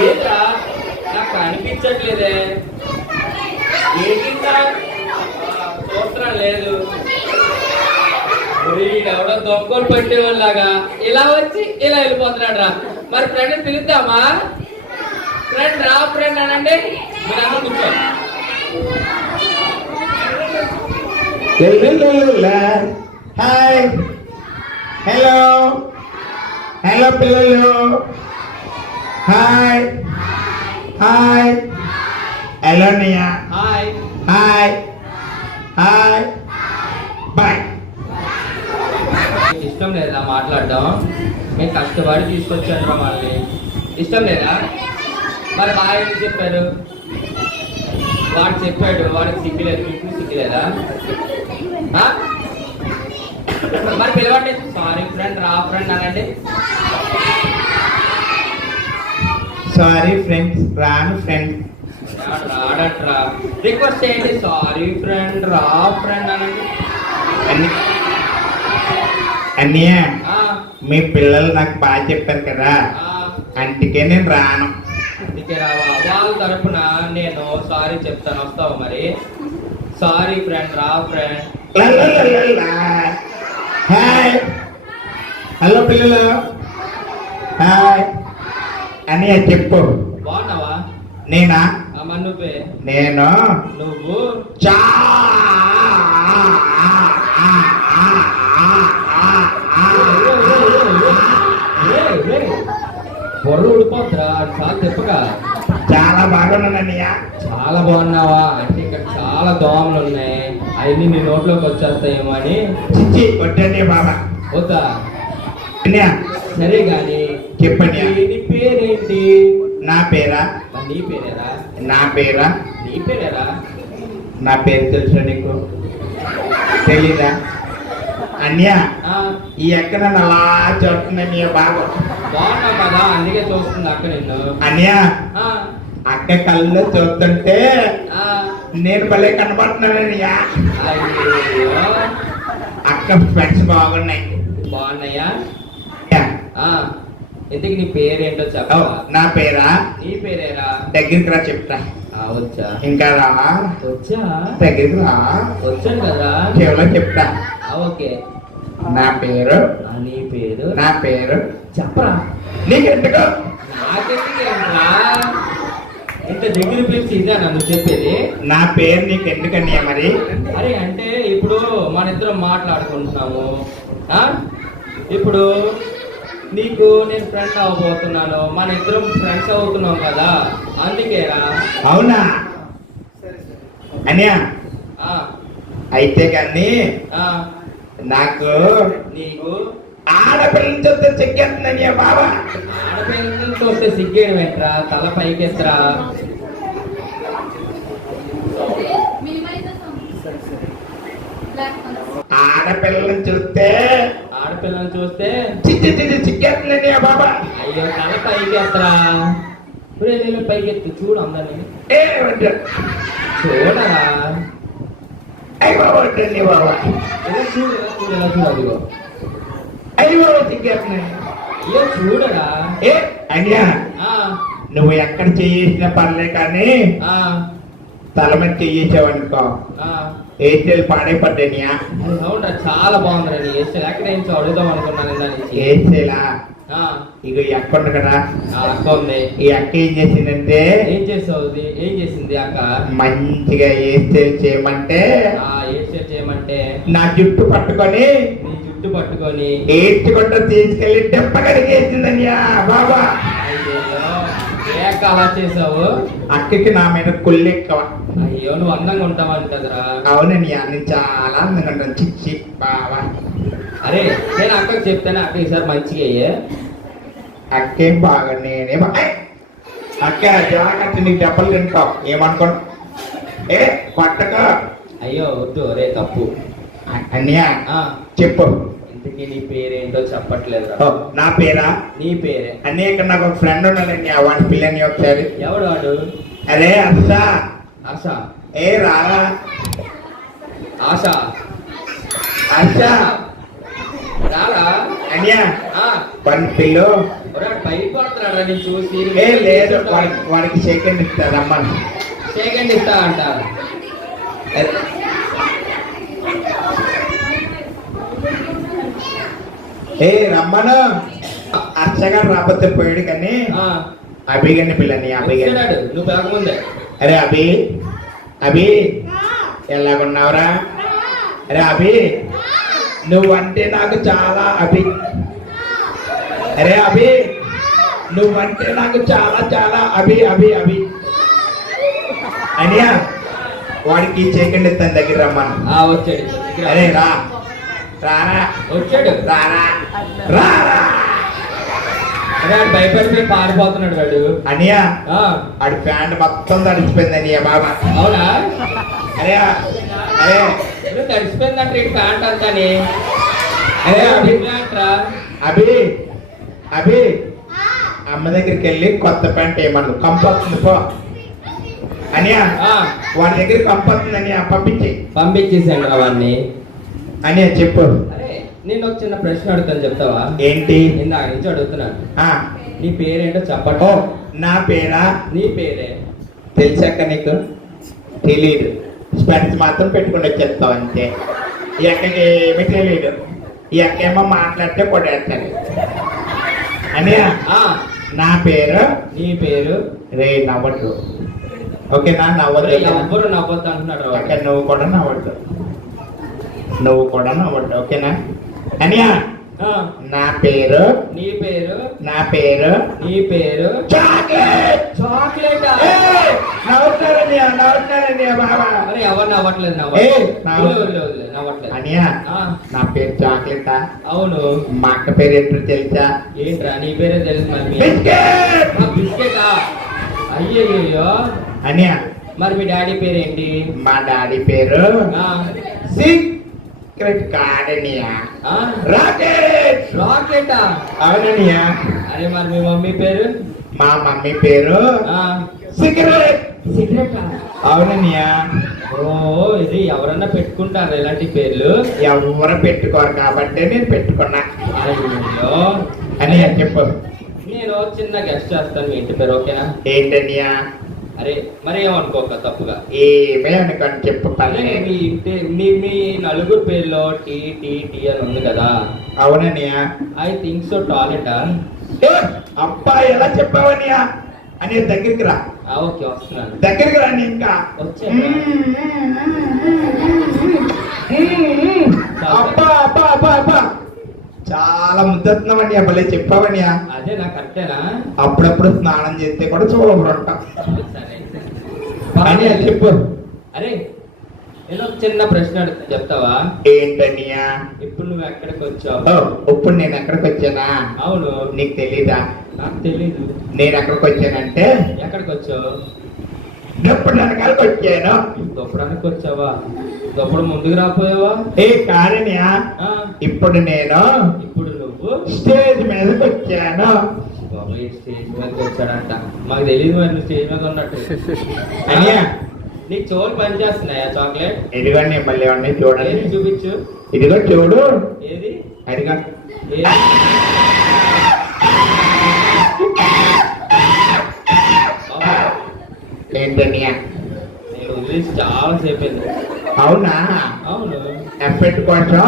ఏంటా నాకు అనిపించట్లేదే ఏంటిందా చూస్తరం లేదు ఎవడో దొంగలు పట్టేవాళ్ళలాగా ఇలా వచ్చి ఇలా వెళ్ళిపోతున్నాడు రా. మరి ఫ్రెండ్ పిలుద్దామా? ఫ్రెండ్ రా ఫ్రెండ్ అనండి. మీరు అందరూ కూర్చో. హాయ్ హలో హలో పిల్లలు hi hi hello Niya hi hi hi bye. ఇష్టం లేదా మాట్లాడడం? మేము కష్టపడి తీసుకొచ్చాను రా మళ్ళీ. ఇష్టం లేదా? మరి బాగా ఎందుకు చెప్పారు? వాడు చెప్పాడు, వాడికి సిగ్గులేదు, మీకు సిగ్గులేదా? మరి పిలవండి. సారీ ఫ్రెండ్ రా ఫ్రెండ్ అనండి. సారీ ఫ్రెండ్స్ రాను ఫ్రెండ్ రాడట్రా. రిక్వెస్ట్ చేయండి. సారీ ఫ్రెండ్ రా ఫ్రెండ్ అనండి. అన్నయ్య ఆ, మీ పిల్లలు నాకు బాగా చెప్పారు కదా, ఆ, అందుకే నేను రాను. అందుకే రావా? వాళ్ళ తరపున నేను సారీ చెప్తాను. వస్తావు మరి? సారీ ఫ్రెండ్ రా ఫ్రెండ్. హాయ్ హలో పిల్లలు హాయ్ అన్నయ్య చెప్పు. బాగున్నావా? నేనా? అమ్మ నువ్వే. నేను నువ్వు చా బొర్ర ఉడిపోద్దురా. చాలా చెప్పగా. చాలా బాగున్నానన్నయ్య. చాలా బాగున్నావా అంటే ఇక్కడ చాలా దోమలు ఉన్నాయి, అవన్నీ నీ నోట్లోకి వచ్చేస్తాయేమో అని. చిచ్చి వద్దన్నయ్య బాబా. వద్దా? అన్నయ్య సరే గాని చెప్పన్నయ్య. నీ పేరేంటి? నా పేరా? మరి నీ పేరేరా? నా పేరా? నీ పేరేరా? నా పేరు తెలుసా నీకు? తెలీదా? అన్నయ్య ఆ, ఈ ఎక్కడ అలా చెప్తున్నా బాబు. బాగున్నావు కదా, అందుకే చూస్తుంది అక్క నిన్ను. అన్నయ్య ఆ, అక్క కళ్ళు చూస్తుంటే ఆ, నేను భలే కనబడుతున్నానన్నయ్య. అయ్యో. అక్క ఫ్రెండ్స్ బాగున్నాయి. బాగున్నాయా? యా. ఆ, ఇంతకి నీ పేరేంటో ఓ, చెప్పా. నా పేరా? నీ పేరేరా? దగ్గరికి రా చెప్తా. వచ్చా? ఇంకా రా, వచ్చా? దగ్గరికి రా, వచ్చాను కదా. కేవలం చెప్తా. ఓకే. నా పేరు, నీ పేరు నా పేరు చెప్పరా. నీకెందుకు? నాకెందుకేంట్రా ఇంత దగ్గర పిలిచి ఇదా నన్ను చెప్పేది? నా పేరు నీకెందుకన్నయ్య మరి? అరే అంటే ఇప్పుడు మన ఇద్దరం మాట్లాడుకుంటున్నాము. ఇప్పుడు నీకు నేను ఫ్రెండ్ అవ్వబోతున్నాను, మన ఇద్దరం ఫ్రెండ్స్ అవుతున్నాం కదా, అందుకేరా. అవునా అన్నయ్య? ఆ, అయితే కానీ ఆ, నాకు నీకు ఆడపిల్లలు చూస్తే చెక్కేస్తుందన్నయ్య బాబా. ఆడపిల్లలను చూస్తే సిగ్గేయడం ఏంట్రా? తల పైకెత్తరా. ఆడపిల్లలను చూస్తే ఆడపిల్లని చూస్తే చిక్కేస్తుందన్నయ్య బాబా. అయ్యో తల పైకెత్తరా. ఇప్పుడు నేను పైకెత్తి చూడు అందరినీ. ఏ వద్దు. చూడరా. అయ్యి బాబా వద్దన్నయ్య బాబా. ఇలా చూడు, ఇలా చూడు, ఇలా చూడు. అదిగో అయ్యి బాబా చిక్కేస్తున్నాయి. అయ్యో చూడరా. ఏ అన్నయ్య ఆ, నువ్వు ఎక్కడ చేసిన పర్లే కానీ ఆ, తల మీద చేసావనుకో ఆ. ఏసీలు పాడైపడ్డానియా. అది అవునరా, చాలా బాగుందిరా నీ వేస్తే. ఎక్కడ నుంచి అడుగుదాం అనుకున్నాను ఇందా నుంచి. ఏసీలా ఆ, ఇక ఈ అక్క ఉంది కదా, ఆ అక్క ఉంది. ఈ అక్క ఏం చేసిందంటే ఏం చేసావు? ఏం చేసింది అక్క? మంచిగా ఏసీలు చేయమంటే ఏం చేయమంటే నా జుట్టు పట్టుకొని నీ జుట్టు పట్టుకొని ఏడ్చుకుంటూ తీసుకెళ్లి దెబ్బకడిగేసిందనియా బాబా. అయ్యో ఏ అక్క అలా చేసావు? అక్కకి నా మీద కొల్లెక్కువ. అయ్యో నువ్వు అందంగా ఉంటావని కదరా. అవుననియా నేను చాలా అందంగా ఉంటాను. చిచ్చి బాబా. అరే నేను అక్కకి చెప్తాను, అక్క ఈసారి మంచిగా అయ్యే. అక్కేం బాగా నేనే అక్క జాగ్రత్త, నీకు దెబ్బలు తింటావు ఏమనుకో. ఏ పట్టక. అయ్యో వద్దు, అరే తప్పు. అన్నయ్య ఆ, చెప్పు. ఇంతకీ నీ పేరేంటో చెప్పట్లేదు. ఓ, నా పేరా? నీ పేరే. అన్నయ్య ఇక్కడ నాకు ఒక ఫ్రెండ్ ఉన్నాడండి, వాడి పిల్లని ఒకసారి. ఎవడు వాడు? అరే అస. ఆశ. ఏ రారా. ఆశ. ఆశ రారా. అన్యా ఆ పని పిల్లు భయపడుతున్నాడు నేను చూసి ఏ లేదు వాడికి సెకండ్ ఇస్తారు రమ్మని సెకండ్ ఇస్తా అంట. ఏ రమ్మను అర్చగా రాబోతే పోయాడు కానీ అభిగండి పిల్లని అభిగండి. నువ్వు కాకముందే అరే అభి ఎలాగున్నావురా? అరే అభి నువ్వంటే నాకు చాలా అరే అభి నువ్వంటే నాకు చాలా చాలా అభి అనియా వాడికి చేయకండి తన దగ్గర రమ్మను. వచ్చాడు. అరే రారా వచ్చాడు. రారా అరే భయపడిపోయి పారిపోతున్నాడు వాడు. అనియా ఆడి ప్యాంట్ మొత్తం తడిచిపోయింది అనియా బాబా. అవునా? అరే అరే తడిసిపోయిందంటే ఈ ప్యాంట్ అంతాని. అరే అభి అమ్మ దగ్గరికి వెళ్ళి కొత్త ప్యాంట్ ఏమన్నా కంపొస్తుంది పో అనియా. వాడి దగ్గర కంపొస్తుంది అని పంపించేసాను వాడిని అని చెప్పు. అరే నేను ఒక చిన్న ప్రశ్న అడుగుతాను, చెప్తావా? ఏంటి? ఇందాక నుంచి అడుగుతున్నాను. నీ పేరేంటో చెప్పట. నా పేరా? నీ పేరే తెలిసాక నీకు తెలీదు. స్పెండ్స్ మాత్రం పెట్టుకుని వచ్చేస్తావు అంతే. ఈ అక్కకి ఏమీ తెలీదు. ఈ అక్క ఏమో మాట్లాడితే కొట్టేస్తాను అని. నా పేరు? నీ పేరు? రే నవ్వట్టు. ఓకేనా? నవ్వద్దు. ఎవ్వరు నవ్వద్దు అంటున్నాడు. అక్కడ నువ్వు కూడా నవ్వద్దు. ఓకేనా? అనియా నా పేరు? నీ పేరు? నా పేరు? నీ పేరు? చాక్లెట్. నవ్వుతున్నారనియా బాబా. అరే ఎవరు నవ్వట్లేదు. అనియా నా పేరు చాక్లెటా? అవును. మా అక్క పేరు ఏంటో తెలుసా? ఏంట్రా నీ పేరే తెలుసు మరి. బిస్కెటా? అయ్యయ్యో. అనియా మరి మీ డాడీ పేరు ఏంటి? మా డాడీ పేరు సీక్రెట్ కాదనియా. రాకెటా? అవుననియా. అరే మరి మీ మమ్మీ పేరు? మా మమ్మీ పేరు సిగరెట్. అవుననియా. ఇది ఎవరన్నా పెట్టుకుంటారు ఇలాంటి పేర్లు? ఎవరు పెట్టుకోరు కాబట్టి నేను పెట్టుకున్నా. అని చెప్పు. నేను చిన్న గెస్ట్ చేస్తాను మీ ఇంటి పేరు, ఓకేనా? ఏంటనియా? అరే మరి ఏమనుకోక తప్పుగా. ఏమే అనుకోని చెప్పు. మీ ఇంటి మీ నలుగురు పేర్లో టీ టీ టీ అని ఉంది కదా? అవుననియా. I think so. టాయిలెటా? అబ్బా ఎలా చెప్పావనియా అని దగ్గరికి రా. ఓకే వస్తున్నాను. దగ్గరికి రాని. ఇంకా అబ్బా చాలా ముద్దతున్నావనియా. భలే చెప్పావనియా. అదే నా కరెక్టేనా? అప్పుడప్పుడు స్నానం చేస్తే కూడా చూడబడుంటా అని చెప్పు. అరే నేను చిన్న ప్రశ్న అడుగుతా, చెప్తావా? ఏంటనియా? ఇప్పుడు నువ్వు ఎక్కడికి వచ్చావు? ఇప్పుడు నేను ఎక్కడికి వచ్చానా? అవును. నీకు తెలీదా? నాకు తెలీదు. నేను ఎక్కడికి వచ్చానంటే ఎక్కడికి వచ్చావు? దొప్పడానికి వచ్చాను. దొప్పడానికి వచ్చావా? దొప్పుడు ముందుకు రాపోయావా? కారణ్యా ఇప్పుడు నువ్వు స్టేజ్ మీదకి వచ్చాను. స్టేజ్ మీదకి వచ్చాడంట. మాకు తెలియదు మరి నువ్వు స్టేజ్ మీద ఉన్నట్టు. అనియా నీకు చెవులు పనిచేస్తున్నాయా? చాక్లెట్ ఇదిగోండి మళ్ళీ ఉన్నాయి చూడండి. చూపించు. ఇదిగో చూడు. ఏది? అదిగా. ఏంటనియా? నేను వదిలేసి చాలా సేపు అయింది. అవునా? అవును. ఎఫెక్ట్ కోసం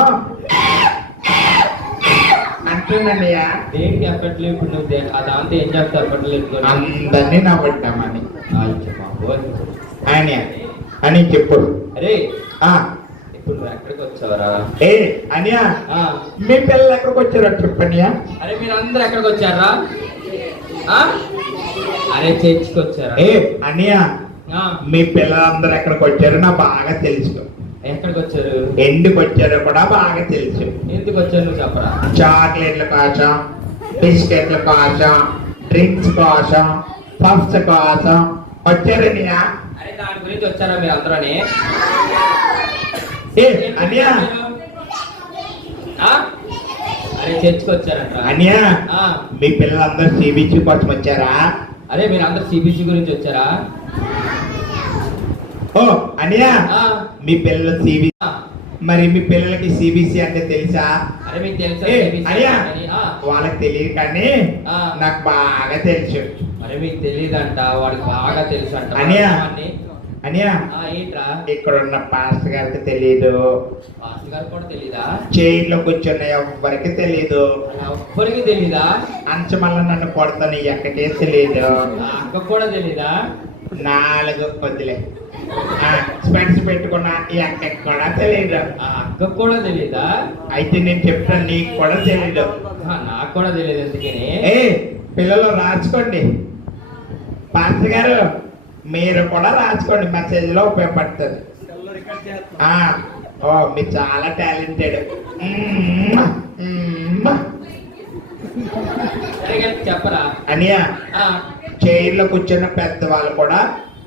అంటున్నానియా. దేనికి ఎఫెక్ట్ లేవు? ఇప్పుడు నువ్వు దాంతో ఏం చేస్తావు? ఎఫెక్ట్ లేదు. అందరినీ నవ్వుతామని అని అని చెప్పు. అరే ఇప్పుడు నువ్వు ఎక్కడికి వచ్చావరా? అనియా మీ పిల్లలు ఎక్కడికి వచ్చారో చెప్పనియా. అరే మీరు అందరు ఎక్కడికి వచ్చారా? అరే చర్చికి వచ్చారా? అనియా మీ పిల్లలందరూ ఎక్కడికి వచ్చారో నాకు బాగా తెలుసు. ఎక్కడికి వచ్చారు? ఎందుకు వచ్చారో కూడా బాగా తెలుసు. ఎందుకు వచ్చారు నువ్వు చెప్పరా? చాక్లెట్ల కోసం, బిస్కెట్ల కోసం, డ్రింక్స్ కోసం, పఫ్స్ కోసం వచ్చారనియా. అరే దాని గురించి వచ్చారా మీరు అందరూని? అనియా అరే చర్చికి వచ్చారంట. అనియా మీ పిల్లలందరూ సిబిసి కోసం వచ్చారా? అరే మీరు అందరు సిబిసి గురించి వచ్చారా? అనియా మీ పిల్లలు సిబిసి మరి మీ పిల్లలకి సిబిసి అంటే తెలుసా? అరే మీకు తెలుసా ఏ, ABC అనియా? అని? వాళ్ళకి తెలియదు కానీ ఆ. నాకు బాగా తెలుసు. అరే మీకు తెలియదంట, వాడికి బాగా తెలుసు అంట. అనియా? అన్ని. అనియా, ఏంట్రా? ఇక్కడ ఉన్న పాస్టర్ గారికి తెలియదు, పాస్టర్ గారు కూడా తెలీదా? చైర్లో కూర్చున్న ఎవరికి తెలియదు, అలా ఎవ్వరికి తెలీదా? అంచమల్ల నన్ను కొడతాను ఎక్కడికే తెలియదు. ఆ అక్క కూడా తెలీదా? 4 వదిలే స్పెట్స్ పెట్టుకున్న ఈ అక్కకి కూడా తెలియదు. ఆ అక్క కూడా తెలీదా? అయితే నేను చెప్తాను, నీకు కూడా తెలియదు. నాకు కూడా తెలియదు ఎందుకని. ఏ పిల్లలు రాసుకోండి, పాస్టర్ గారు మీరు కూడా రాసుకోండి, మెసేజ్ లో ఉపయోగపడుతుంది. ఓ మీరు చాలా టాలెంటెడ్. సరే కానీ చెప్పరా? అనియా, ఆ, చైర్లో కూర్చున్న పెద్దవాళ్ళు కూడా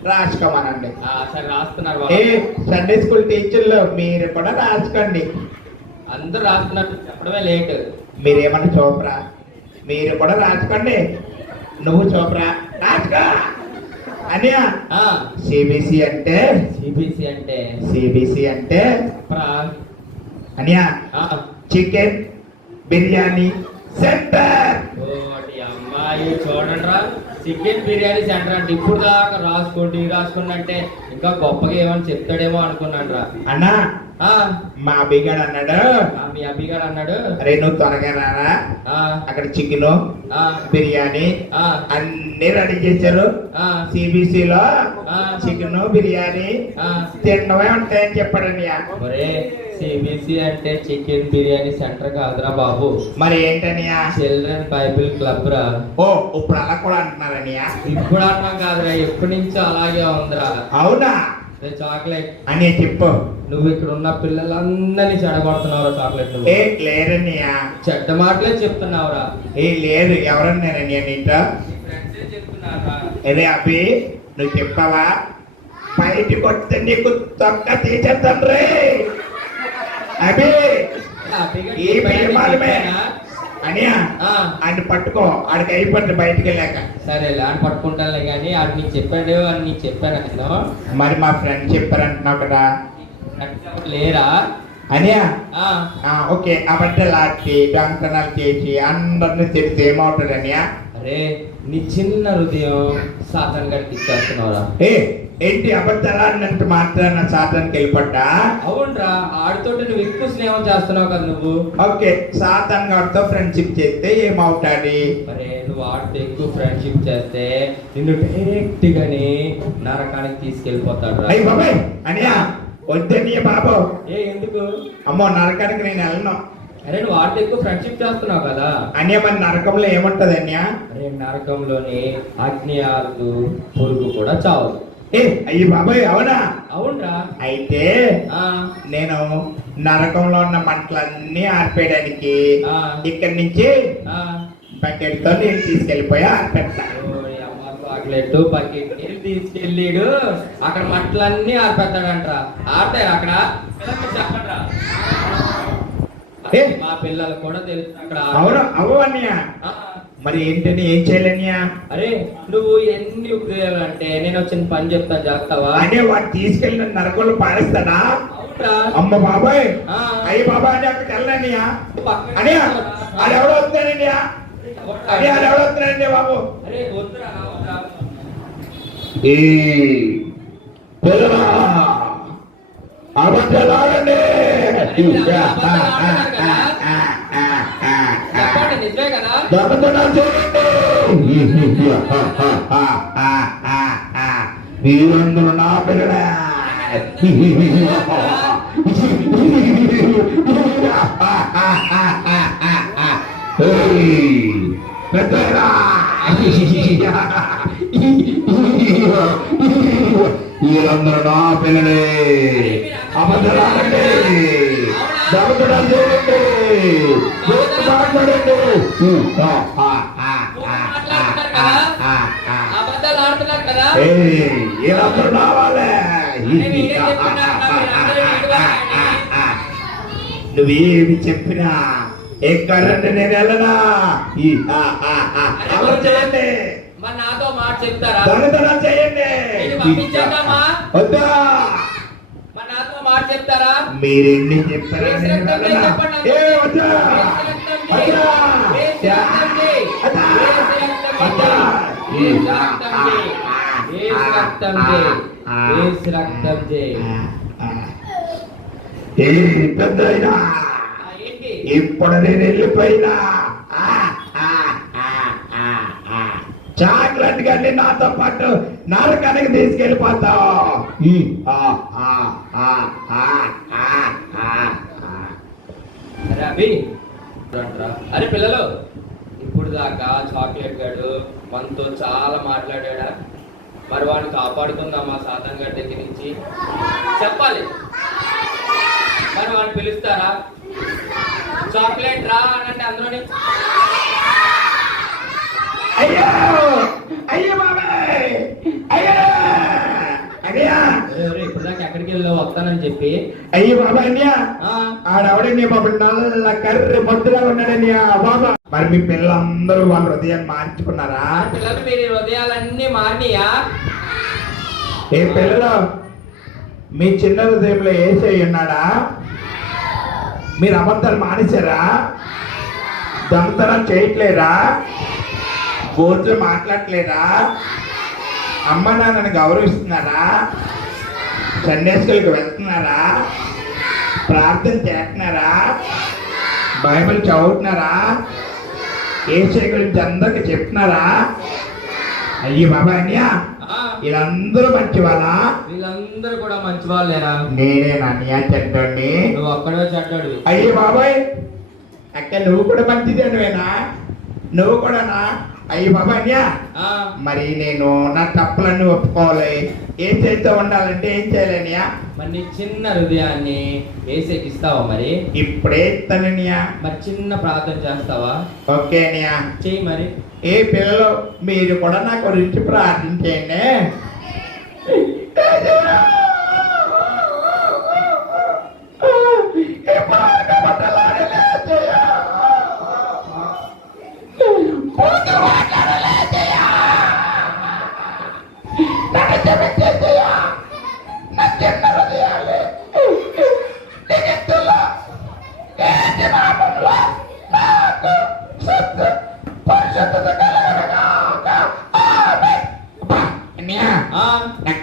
రాసుకోమనండి. సరే రాస్తున్నారు ఏ వాళ్ళు. సండే స్కూల్ టీచర్లు మీరు కూడా రాసుకోండి. అందరూ రాస్తున్నారు, చెప్పడమే లేట్. మీరేమన్నా చూపరా? మీరు కూడా రాసుకోండి. నువ్వు చూపరా? రాసుకో. అనియా, ఆ, సిబిసి అంటే సిబిసి అంటే సిబిసి అంటే చెప్పరా? అనియా, ఆ, చికెన్ బిర్యానీ సెంటర్. ఓటి అమ్మాయి చూడండిరా, చికెన్ బిర్యానీ సెంటర్ అంటే ఇప్పుడు దాకా రాసుకోండి అంటే ఇంకా గొప్పగా ఏమని చెప్తాడేమో అనుకున్నాను రా. అన్నా, మా అభిగాడు అన్నాడు, మీ అబ్బి గారు అన్నాడు, అరే నువ్వు త్వరగా రారా, ఆ, అక్కడ చికెన్ ఆ, బిర్యానీ ఆ, అన్ని రెడీ చేశారు. ఆ, సిబిసిలో ఆ, చికెన్ బిర్యానీ ఆ. తిన్నవే ఉంటాయని చెప్పాడని. ఒరే సిబిసి అంటే చికెన్ బిర్యానీ సెంటర్ కాదురా బాబు, మరి ఏంటనియా? చిల్డ్రన్ బైబిల్ క్లబ్ రా. ఓ ఇప్పుడు అలా కూడా అంటున్నారనియా? ఇప్పుడు అన్నాం కాదురా, ఎప్పటి నుంచో అలాగే ఉందిరా. అవునా? చాక్లెట్ అని చెప్పు. నువ్వు ఇక్కడ ఉన్న పిల్లలందరినీ చెడగొడుతున్నావురా చాక్లెట్. నువ్వు ఏ లేరనియా? చెడ్డ మాటలే చెప్తున్నావురా. ఏ లేదు, ఎవరన్నారనియా నీతో? ఫ్రెండ్సే చెప్తున్నారా. అరే అభి, నువ్వు చెప్పావా? బయటికి వస్తే నీకు తొక్క తీసేద్దాం రే అభి. ఈ పిల్లమాలమే అనియా, ఆయన పట్టుకో, ఆడికి అయిపోతుంది బయటికి వెళ్ళాక. సరే అని పట్టుకుంటానులే కానీ ఆడు నీకు చెప్పాడు అని నీకు చెప్పాను నేను. మరి మా ఫ్రెండ్ చెప్పారంటున్నావు కదా లేరా అనియా? ఆ, ఓకే, అబద్ధాలు ఆడి దొంగతనాలు చేసి అందరిని తిరిగి ఏమవుతుంది అనియా? అరే నీ చిన్న హృదయం సాతాన్ గడికి ఇచ్చేస్తున్నావురా. ఏంటి అబద్ధాలు ఆడినంత మాత్రాన సాతానికి వెళ్ళిపడ్డా? అవునరా, ఆడితోటి నువ్వు ఎక్కువ స్నేహం చేస్తున్నావు కదా నువ్వు. ఓకే, సాతాన్ గారితో ఫ్రెండ్షిప్ చేస్తే ఏమవుతాది? అరే నువ్వు ఆడితో ఎక్కువ ఫ్రెండ్షిప్ చేస్తే నిన్ను డైరెక్ట్ గాని నరకానికి తీసుకెళ్ళిపోతాడు రా. అయ్యి బాబాయ్ అనియా, వద్దనియా బాబు. ఎందుకు? అమ్మో, నరకానికి నేను వెళ్ళను. అరే నువ్వు ఆడితో ఎక్కువ ఫ్రెండ్షిప్ చేస్తున్నావు కదా. అన్య మరి నరకంలో ఏముంటది అన్యా? అరే నరకంలోని అగ్ని ఆరుతూ పురుగు కూడా చావదు. అయ్యి బాబాయ్ అవునా? అవునరా. అయితే నేను నరకంలో ఉన్న మంటలన్నీ ఆర్పేయడానికి ఇక్కడి నుంచి బకెట్ తో నీళ్ళు తీసుకెళ్లిపోయా ఆర్పెడతా. చాక్లెట్ బకెట్ నీళ్ళు తీసుకెళ్ళాడు, అక్కడ మంటలన్నీ ఆర్పెడతాడంటరా. ఆడతారు అక్కడ చెప్పండిరా. మా పిల్లలు కూడా తెలుసు అక్కడ. అవును అవ్వ అన్నయ్య. మరి ఏంటని ఏం చేయాలన్నయ్య? అరే నువ్వు ఎన్ని ఉపయోగాలు అంటే నేను వచ్చిన పని చెప్తాను, చేస్తావా? అంటే వాడు తీసుకెళ్ళిన నరకంలో పారేస్తాడా? అమ్మ బాబాయ్, అయ్యి బాబాయ్ అని అక్కడికి వెళ్ళనయ్య. అనియా ఆడెవడో వస్తున్నాడండియా, అది ఆడెవడో వస్తున్నాడండి బాబు. అరే వద్దురా. అబద్ధాలండి నిజమే కదా. మీరందరూ నా పిల్లడా? మీరందరూ నా పిల్లలే. అబద్ధాలండి, దొంగతనాలు చేయండి, మాట్లాడండి. మీరందరూ రావాలే. నువ్వేమి చెప్పినా ఎక్కడంటే నేను వెళ్ళనా? చేయండి, మరి నాతో మాట చెప్తారా? దొంగతనాలు చేయండి. పంపించేద్దామా? వద్దా? మరి నాతో మాట చెప్తారా? మీరు ఎన్ని చెప్తారా? యేసు రక్తందే చెప్పండి. ఏ వద్దా? యేసు రక్తందే. యేసు రక్తందే. యేసు రక్తందే. యేసు రక్తందే. యేసు రక్తందే. ఏ పెద్దయినా ఏంటి? ఇప్పుడు నేను వెళ్ళిపోయినా చాక్లెట్ గడ్డి నాతో పాటు నరకానికి తీసుకెళ్ళిపోతావు. అరే అభి, అరే పిల్లలు, ఇప్పుడు దాకా చాక్లెట్ గాడు మనతో చాలా మాట్లాడా. మరి వాడిని కాపాడుకుందామా సాతాన్ గారి దగ్గర నుంచి? చెప్పాలి. మరి వాడిని పిలుస్తారా? చాక్లెట్ రా అని అంటే అందులోని అయ్యో అయ్యో బాబాయ్ అయ్యో అయ్యా ఇప్పుడు దాకా ఎక్కడికి వెళ్ళావు వస్తానని చెప్పి. అయ్యో బాబా అన్యా ఆడవడన్యా బాబు నల్ల కర్రి మొద్దులా ఉన్నాడన్యా బాబా. మరి మీ పిల్లలందరూ వాళ్ళ హృదయాన్ని మార్చుకున్నారా? పిల్లలు మీరు హృదయాలన్నీ మారినాయా? ఏ పిల్లలు మీ చిన్న హృదయంలో యేసయ్య ఉన్నాడా? మీరు అబద్ధాలు మానేశారా? దొంగతనం చేయట్లేరా? బోర్డులు మాట్లాడట్లేరా? అమ్మ నాన్నని గౌరవిస్తున్నారా? సన్యాసులకు వెళ్తున్నారా? ప్రార్థన చేస్తున్నారా? బైబిల్ చదువుతున్నారా? యేసయ్య గురించి అందరికి చెప్తున్నారా? అయ్యి బాబా అన్యా వీళ్ళందరూ మంచి వాళ్ళ? వీళ్ళందరూ కూడా మంచి వాళ్ళేనా? నేనేనా అన్యా చెడ్డండి? నువ్వు అక్కడే చెడ్డాడు. అయ్యే బాబాయ్ అక్క నువ్వు కూడా మంచిదేనా? నువ్వు కూడానా? అయ్యి బాబా అన్యా మరి నేను నా తప్పులన్నీ ఒప్పుకోవాలి. ఏం చేస్తూ ఉండాలంటే ఏం చేయాలనియా? మరి నీ చిన్న హృదయాన్ని యేసయ్యకి ఇస్తావా? మరి ఇప్పుడే ఇస్తాననియా. మరి చిన్న ప్రార్థన చేస్తావా? ఓకే అనియా చెయ్యి. మరి ఏ పిల్లలు మీరు కూడా నా గురించి ప్రార్థించండి.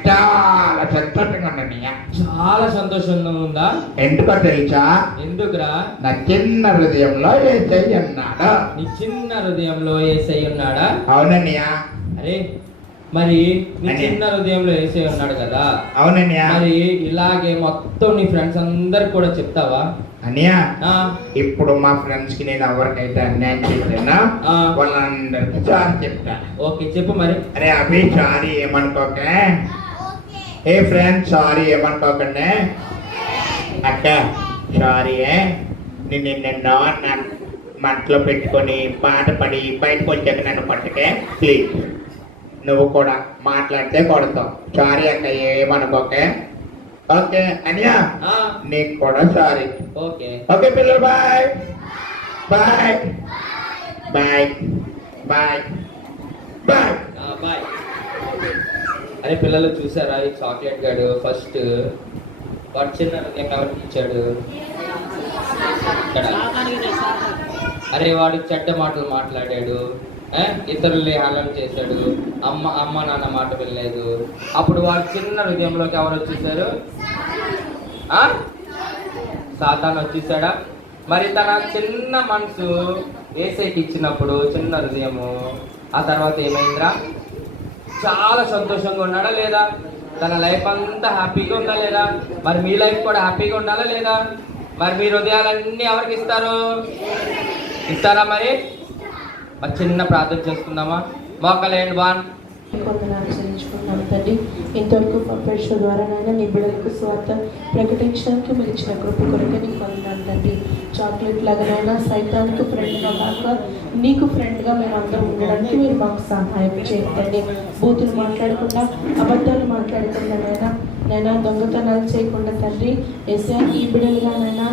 చాలా సంతోషంగా ఉన్నానయ్యా. చాలా సంతోషంగా ఉందా? ఎందుకో తెలుసా? ఎందుకురా? నా చిన్న హృదయంలో యేసయ్య ఉన్నాడు. నీ చిన్న హృదయంలో యేసయ్య ఉన్నాడా? అవునన్నయ్యా. అరే మరి నీ చిన్న హృదయంలో యేసయ్య ఉన్నాడు కదా? అవునన్నయ్యా. మరి ఇలాగే మొత్తం నీ ఫ్రెండ్స్ అందరికి కూడా చెప్తావా? అన్నయ్య ఇప్పుడు మా ఫ్రెండ్స్ కి నేను ఎవరికైతే అన్యాయం చేశానా వాళ్ళందరికీ సారీ చెప్తా. ఓకే చెప్పు మరి. అరే అభి సారీ ఏమనుకోకే. ఏ ఫ్రెండ్ సారీ ఏమనుకోకండి. అక్క సారీ నిన్న నా మంటలో పెట్టుకొని బాధపడి బయటకు వచ్చాక నన్ను పట్టుకే ప్లీజ్. నువ్వు కూడా మాట్లాడితే కొడతావు. సారీ అక్క ఏమనుకోకే. ఓకే అనియా నీకు కూడా సారీ. ఓకే ఓకే పిల్లలు bye bye bye bye bye bye. అరే పిల్లలు చూసారా ఈ చాక్లెట్ గాడు ఫస్ట్ వాడు చిన్న హృదయం ఎవరికి ఇచ్చాడు? అరే వాడు చెడ్డ మాటలు మాట్లాడాడు, ఇతరుల్ని హేళన చేశాడు, అమ్మ నాన్న మాట వినలేదు. అప్పుడు వాడు చిన్న హృదయంలోకి ఎవరు వచ్చేసారు? సాతాను వచ్చేసాడా? మరి తన చిన్న మనసు యేసయ్యకి ఇచ్చినప్పుడు చిన్న హృదయము ఆ తర్వాత ఏమైందిరా? చాలా సంతోషంగా ఉన్నాడా లేదా? తన లైఫ్ అంతా హ్యాపీగా ఉందా లేదా? మరి మీ లైఫ్ కూడా హ్యాపీగా ఉండాలా లేదా? మరి మీ హృదయాలన్నీ ఎవరికి ఇస్తారు? ఇస్తారా? మరి చిన్న ప్రార్థన చేసుకుందామా? మోకలేండి బాన్. ఆచరించుకున్నాను తండ్రి. ఇంతవరకు పంపేష ద్వారా నైనా నీ బిడ్డలకు స్వార్థ ప్రకటించడానికి మీరు ఇచ్చిన కృప కొరకు నీకు వందనాలు తండ్రి. చాక్లెట్ లాగానైనా సైతానికి ఫ్రెండ్గా కాక నీకు ఫ్రెండ్గా మేము అందరం ఉండడానికి మీరు మాకు సహాయం చేయండి. బూతులు మాట్లాడకుండా అబద్ధాలు మాట్లాడకుండా నైనా దొంగతనాలు చేయకుండా తండ్రి యేసయ్య ఈ బిడ్డలుగానైనా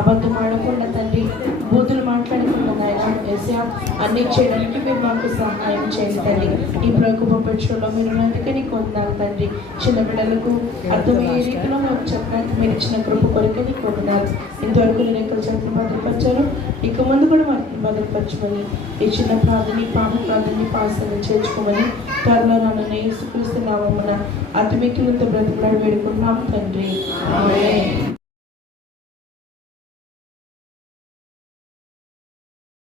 అబద్ధం ఆడకుండా తండ్రి బూతులు మాట్లాడకుండా నైనా యేసయ్య అన్ని చేయడానికి మీరు మాకు సహాయం చేయండి తండ్రి. ఈ ప్రభుత్వ పక్షంలో మీరు ఉన్నందుకే నీకు వందనాలు తండ్రి. చిన్న బిడ్డలకు అర్థమయ్యే రీతిలో మాకు చెప్పడానికి మీరు ఇచ్చిన కృప కొరకు నీకు వందనాలు. ఇంతవరకు నేను ఎక్కడ చెప్పిన భద్రపరిచారు, ఇక ముందు కూడా వాటిని భద్రపరచమని ఈ చిన్న ప్రార్థన పాప ప్రార్థనని పాసన చేర్చుకోమని త్వరలో నన్ను యేసుక్రీస్తు నామమున అతి మిక్కిలింత బ్రతిమలాడి వేడుకున్నాము తండ్రి. ఆమేన్.